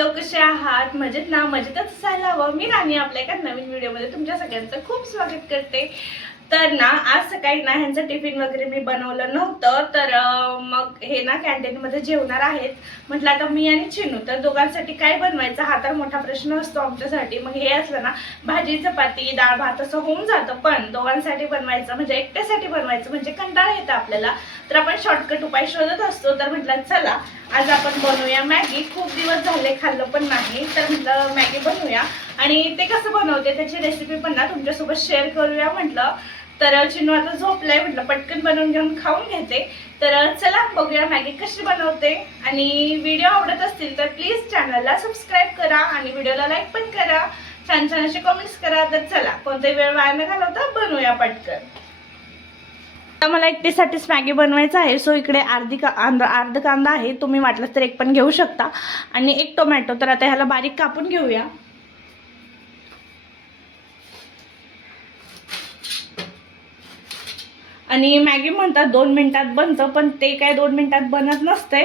Hello, कसे आहात? मजेत ना? मजेतच असायला हवं. मी राणी आपल्या एका नवीन व्हिडिओमध्ये तुमच्या सगळ्यांचं खूप स्वागत करते. तर ना आज सकाळी ना ह्यांचं टिफिन वगैरे मी बनवलं नव्हतं, तर मग हे ना कॅन्टीनमध्ये जेवणार आहेत. म्हटलं आता मी आणि चिनू तर दोघांसाठी काय बनवायचं हा तर मोठा प्रश्न असतो आमच्यासाठी. मग हे असलं ना भाजी चपाती डाळ भात असं होऊन जातं, पण दोघांसाठी बनवायचं म्हणजे एकट्यासाठी बनवायचं म्हणजे कंटाळा येतं आपल्याला. तर आपण शॉर्टकट उपाय शोधत असतो. तर म्हटलं चला आज आपण बनवूया मॅगी. खूप दिवस झाले खाल्लं पण नाही, तर म्हटलं मॅगी बनवूया. आणि ते कसं बनवते त्याची रेसिपी पण ना तुमच्यासोबत शेअर करूया म्हटलं. तर चिनू आता झोपलाय, म्हटलं पटकन बनवून घेऊन खाऊन घेते. तर चला बघूया मॅगी कशी बनवते. आणि व्हिडिओ आवडत असतील तर प्लीज चॅनलला सबस्क्राईब करा आणि व्हिडिओला लाईक पण करा. छान छान असे कमेंट्स करा. तर चला कोणताही वेळ वाया न घालवता बनवूया पटकन. आता मला एकटीसाठीच मॅगी बनवायचं आहे, सो इकडे अर्ध कांदा आहे, तुम्ही वाटलं तर एक पण घेऊ शकता. आणि एक टोमॅटो. तर आता ह्याला बारीक कापून घेऊया. आणि मॅगी म्हणतात 2 मिनिटात बनतं, पण ते काय 2 मिनिटात बनत नसते.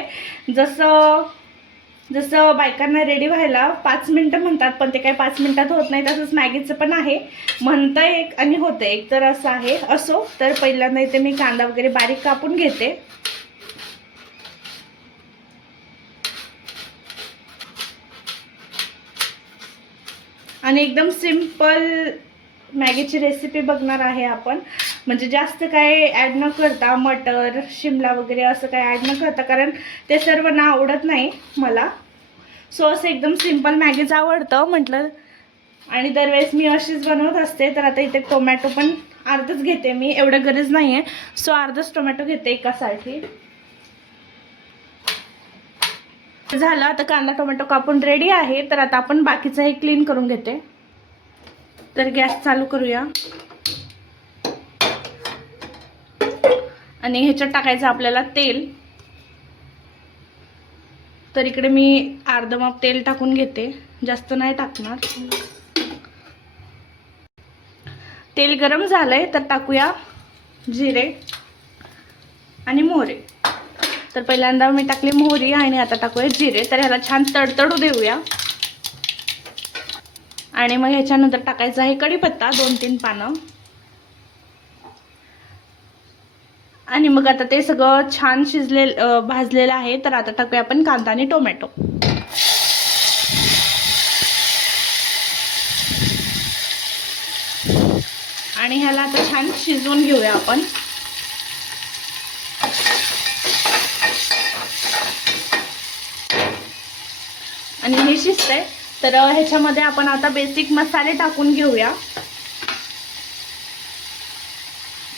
जसं बायकांना रेडी व्हायला 5 मिनिटं म्हणतात, पण ते काय 5 मिनिटात होत नाही. तसंच मॅगीचं पण आहे, म्हणतं एक आणि होतं एक. तर असं आहे. असो, तर पहिल्यांदा इथे मी कांदा वगैरे बारीक कापून घेते. आणि एकदम सिंपल मॅगीची रेसिपी बघणार आहे आपण. म्हणजे जास्त काय ॲड न करता मटर शिमला वगैरे असं काय ॲड न करता, कारण ते सर्व ना आवडत नाही मला. सो असं एकदम सिंपल मॅगीच आवडतं म्हटलं. आणि दरवेळेस मी अशीच बनवत असते. तर आता इथे टोमॅटो पण अर्धच घेते मी, एवढं गरज नाही आहे. सो अर्धच टोमॅटो घेते एकासाठी. झालं. आता कांदा टोमॅटो कापून रेडी आहे. तर आता आपण बाकीचं हे क्लीन करून घेते. तर गॅस चालू करूया. आणि ह्याच्यात टाकायचं आपल्याला तेल. तर इकडे मी अर्ध माप तेल टाकून घेते, जास्त नाही टाकणार. तेल गरम झालंय तर टाकूया जिरे आणि मोहरी. तर पहिल्यांदा मी टाकली मोहरी आणि आता टाकूया जिरे. तर ह्याला छान तडतडू देऊया. आणि मग ह्याच्यानंतर टाकायचं आहे कढीपत्ता 2-3 पानं. आणि मग आता ते सगळं छान भाजलेलं आहे. तर आता टाकूया आपण कांदा आणि टोमॅटो. आणि ह्याला आता छान शिजवून घेऊया आपण. आणि हे शिजतंय तर ह्याच्यामध्ये आपण आता बेसिक मसाले टाकून घेऊया.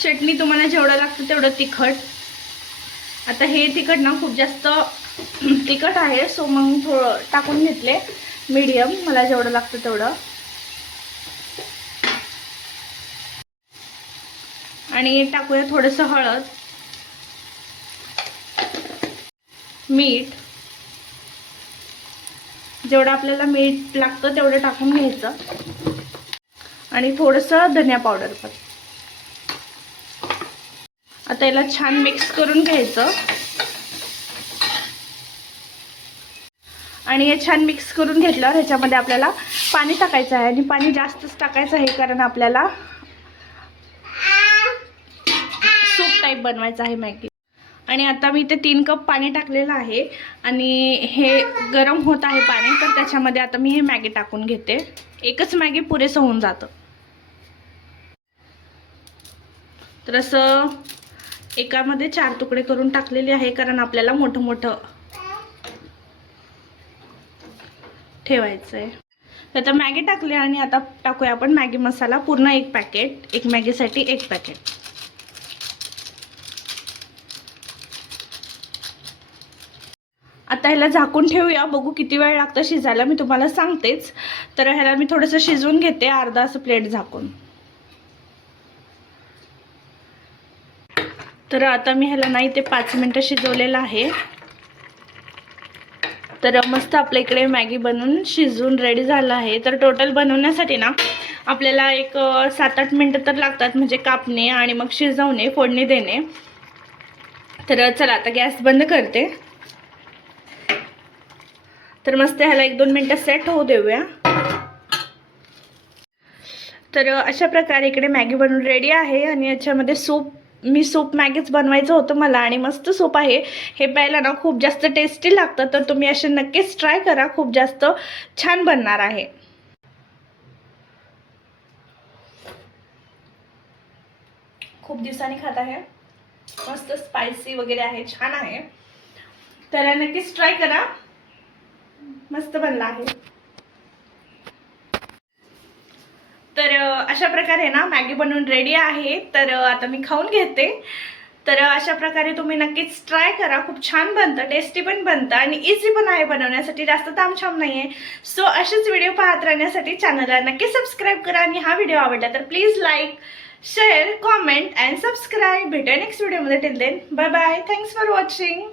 चटणी तुम्हाला जेवढं लागतं तेवढं तिखट. आता हे तिखट ना खूप जास्त तिखट आहे, सो मग थोडं टाकून घेतले मीडियम, मला जेवढं लागतं तेवढं. आणि टाकूया थोडंसं हळद, मीठ. जेवढं आपल्याला मीठ लागतं तेवढं टाकून घ्यायचं. आणि थोडंसं धनिया पावडर पण. आता याला छान मिक्स करून घ्यायचं. आणि हे छान मिक्स करून घेतल्यावर ह्याच्यामध्ये आपल्याला पाणी टाकायचं आहे. आणि पाणी जास्तच टाकायचं आहे, कारण आपल्याला सूप टाईप बनवायचं आहे मॅगी. आणि आता मी इथे 3 कप पाणी टाकलेलं आहे. आणि हे गरम होत आहे पाणी. तर त्याच्यामध्ये आता मी हे मॅगी टाकून घेते. एकच मॅगी पुरेसं होऊन जातं. तर असं एकामध्ये 4 तुकडे करून टाकलेले आहे, कारण आपल्याला मोठं मोठं ठेवायचं आहे. तर आता मॅगी टाकली आणि आता टाकूया आपण मॅगी मसाला पूर्ण 1 पॅकेट. एक मॅगीसाठी 1 पॅकेट. आता ह्याला झाकून ठेवूया, बघू किती वेळ लागतं शिजायला, मी तुम्हाला सांगतेच. तर ह्याला मी थोडंसं शिजवून घेते अर्धा असं प्लेट झाकून. तर आता मी ह्याला नाही ते 5 मिनिटं शिजवलेलं आहे. तर मस्त आपल्या इकडे मॅगी बनवून शिजून रेडी झालं आहे. तर टोटल बनवण्यासाठी ना आपल्याला एक 7-8 मिनिटं तर लागतात, म्हणजे कापणे आणि मग शिजवणे, फोडणी देणे. तर चला आता गॅस बंद करते. तर मस्त ह्याला 1-2 मिनटं सेट होऊ देऊया. तर अशा प्रकारे इकडे मॅगी बनवून रेडी आहे आणि याच्यामध्ये सूप मॅगीच बनवायचं होतं मला आणि मस्त सूप आहे. हे प्यायला ना खूप जास्त टेस्टी लागतं. तर तुम्ही असे नक्कीच ट्राय करा, खूप जास्त छान बनणार आहे. खूप दिवसांनी खात आहे, मस्त स्पायसी वगैरे आहे, छान आहे. तर नक्कीच ट्राय करा, मस्त बनला आहे. तर अशा प्रकारे ना मॅगी बनवून रेडी आहे. तर आता मी खाऊन घेते. तर अशा प्रकारे तुम्ही नक्कीच ट्राय करा, खूप छान बनतं, टेस्टी पण बनतं आणि इझी पण आहे बनवण्यासाठी, जास्त तामछाम नाही आहे. सो असेच व्हिडिओ पाहत राहण्यासाठी चॅनलला नक्की सबस्क्राईब करा आणि हा व्हिडिओ आवडला तर please like, share, comment and subscribe. भेटूया नेक्स्ट व्हिडिओमध्ये. Till then bye bye. Thanks for watching.